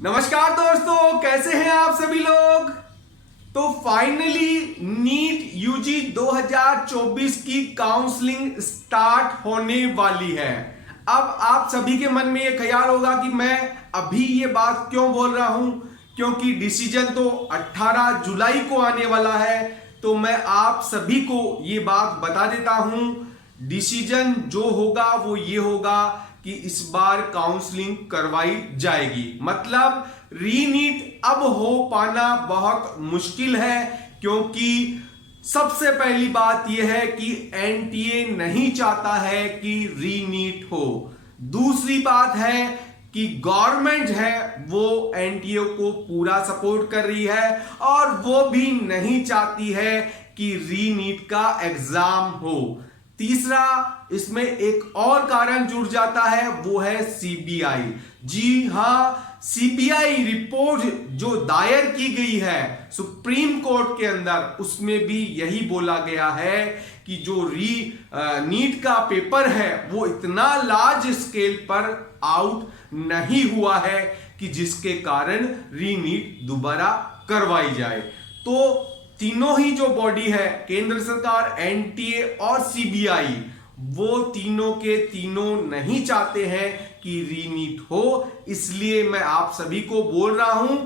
नमस्कार दोस्तों, कैसे हैं आप सभी लोग। तो फाइनली नीट यूजी 2024 की काउंसलिंग स्टार्ट होने वाली है। अब आप सभी के मन में यह ख्याल होगा कि मैं अभी ये बात क्यों बोल रहा हूं, क्योंकि डिसीजन तो 18 जुलाई को आने वाला है। तो मैं आप सभी को ये बात बता देता हूं, डिसीजन जो होगा वो ये होगा कि इस बार काउंसलिंग करवाई जाएगी। मतलब रीनीट अब हो पाना बहुत मुश्किल है, क्योंकि सबसे पहली बात यह है कि एनटीए नहीं चाहता है कि रीनीट हो। दूसरी बात है कि गवर्नमेंट है वो एनटीए को पूरा सपोर्ट कर रही है और वो भी नहीं चाहती है कि रीनीट का एग्जाम हो। तीसरा, इसमें एक और कारण जुड़ जाता है, वो है सीबीआई। जी हां, सीबीआई रिपोर्ट जो दायर की गई है सुप्रीम कोर्ट के अंदर, उसमें भी यही बोला गया है कि जो नीट का पेपर है वो इतना लार्ज स्केल पर आउट नहीं हुआ है कि जिसके कारण रीनीट दोबारा करवाई जाए। तो तीनों ही जो बॉडी है, केंद्र सरकार, एनटीए और सीबीआई, वो तीनों के तीनों नहीं चाहते हैं कि रीनीट हो। इसलिए मैं आप सभी को बोल रहा हूं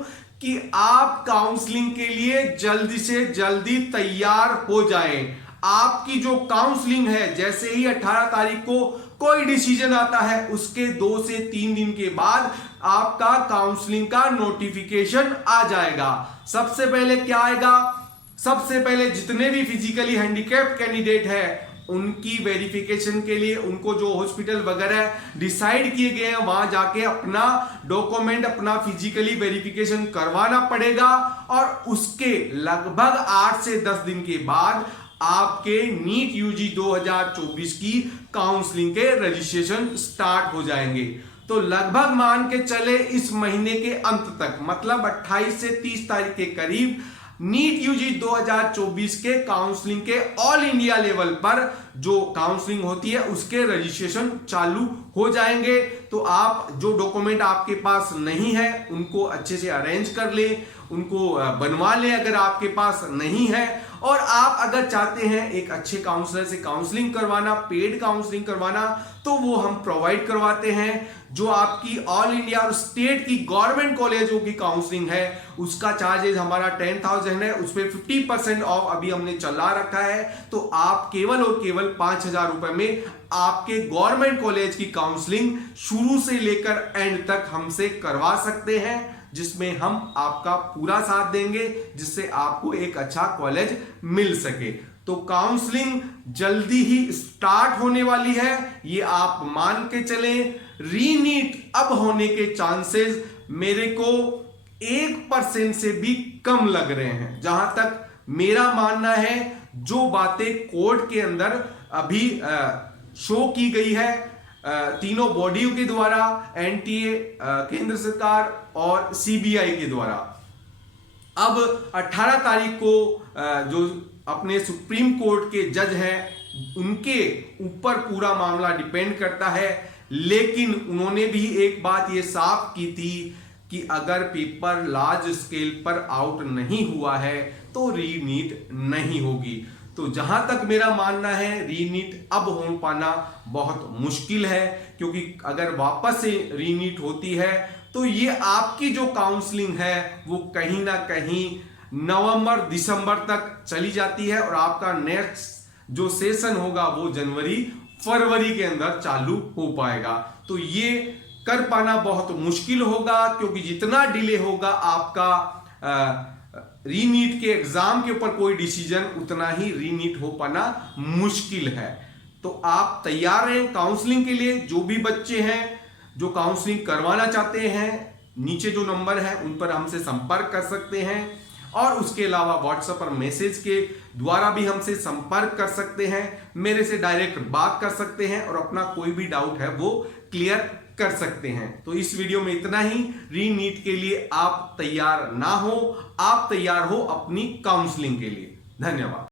कि आप काउंसलिंग के लिए जल्दी से जल्दी तैयार हो जाएं। आपकी जो काउंसलिंग है, जैसे ही 18 तारीख को कोई डिसीजन आता है, उसके 2 से 3 दिन के बाद आपका काउंसलिंग का नोटिफिकेशन आ जाएगा। सबसे पहले क्या आएगा, सबसे पहले जितने भी फिजिकली हैंडीकैप्ड कैंडिडेट है उनकी वेरिफिकेशन के लिए उनको जो हॉस्पिटल वगैरह डिसाइड किए गए हैं वहां जाके अपना डॉक्यूमेंट, अपना फिजिकली वेरिफिकेशन करवाना पड़ेगा। और उसके लगभग 8 से 10 दिन के बाद आपके नीट यूजी 2024 की काउंसलिंग के रजिस्ट्रेशन स्टार्ट हो जाएंगे। तो लगभग मान के चले इस महीने के अंत तक, मतलब 28 से 30 तारीख के करीब नीट यूजी 2024 के काउंसलिंग के ऑल इंडिया लेवल पर जो काउंसलिंग होती है उसके रजिस्ट्रेशन चालू हो जाएंगे। तो आप जो डॉक्यूमेंट आपके पास नहीं है उनको अच्छे से अरेंज कर ले, उनको बनवा ले अगर आपके पास नहीं है। और आप अगर चाहते हैं एक अच्छे काउंसलर से काउंसलिंग करवाना, पेड काउंसलिंग करवाना, तो वो हम प्रोवाइड करवाते हैं। जो आपकी ऑल इंडिया और स्टेट की गवर्नमेंट कॉलेजों की काउंसलिंग है उसका चार्जेस हमारा 10,000 है, उस पर 50% ऑफ अभी हमने चला रखा है। तो आप केवल और केवल 5,000 रुपए में आपके गवर्नमेंट कॉलेज की काउंसलिंग शुरू से लेकर एंड तक हमसे करवा सकते हैं, जिसमें हम आपका पूरा साथ देंगे, जिससे आपको एक अच्छा कॉलेज मिल सके। तो काउंसलिंग जल्दी ही स्टार्ट होने वाली है, ये आप मान के चलें। रीनीट अब होने के चांसेस मेरे को 1% से भी कम लग रहे हैं, जहां तक मेरा मानना है। जो बातें कोर्ट के अंदर अभी शो की गई है तीनों बॉडियों के द्वारा, एनटीए, केंद्र सरकार और सीबीआई के द्वारा, अब 18 तारीख को जो अपने सुप्रीम कोर्ट के जज हैं उनके ऊपर पूरा मामला डिपेंड करता है। लेकिन उन्होंने भी एक बात ये साफ की थी कि अगर पेपर लार्ज स्केल पर आउट नहीं हुआ है तो रीनीट नहीं होगी। तो जहां तक मेरा मानना है, रीनीट अब हो पाना बहुत मुश्किल है, क्योंकि अगर वापस से रीनीट होती है तो ये आपकी जो काउंसलिंग है वो कहीं ना कहीं नवंबर दिसंबर तक चली जाती है और आपका नेक्स्ट जो सेशन होगा वो जनवरी फरवरी के अंदर चालू हो पाएगा। तो ये कर पाना बहुत मुश्किल होगा, क्योंकि जितना डिले होगा आपका रीनीट के एग्जाम के ऊपर कोई डिसीजन, उतना ही रीनीट हो पाना मुश्किल है। तो आप तैयार रहें काउंसलिंग के लिए। जो भी बच्चे हैं जो काउंसलिंग करवाना चाहते हैं, नीचे जो नंबर है उन पर हमसे संपर्क कर सकते हैं, और उसके अलावा व्हाट्सएप पर मैसेज के द्वारा भी हमसे संपर्क कर सकते हैं, मेरे से डायरेक्ट बात कर सकते हैं और अपना कोई भी डाउट है वो क्लियर कर सकते हैं। तो इस वीडियो में इतना ही। रीनीट के लिए आप तैयार ना हो, आप तैयार हो अपनी काउंसलिंग के लिए। धन्यवाद।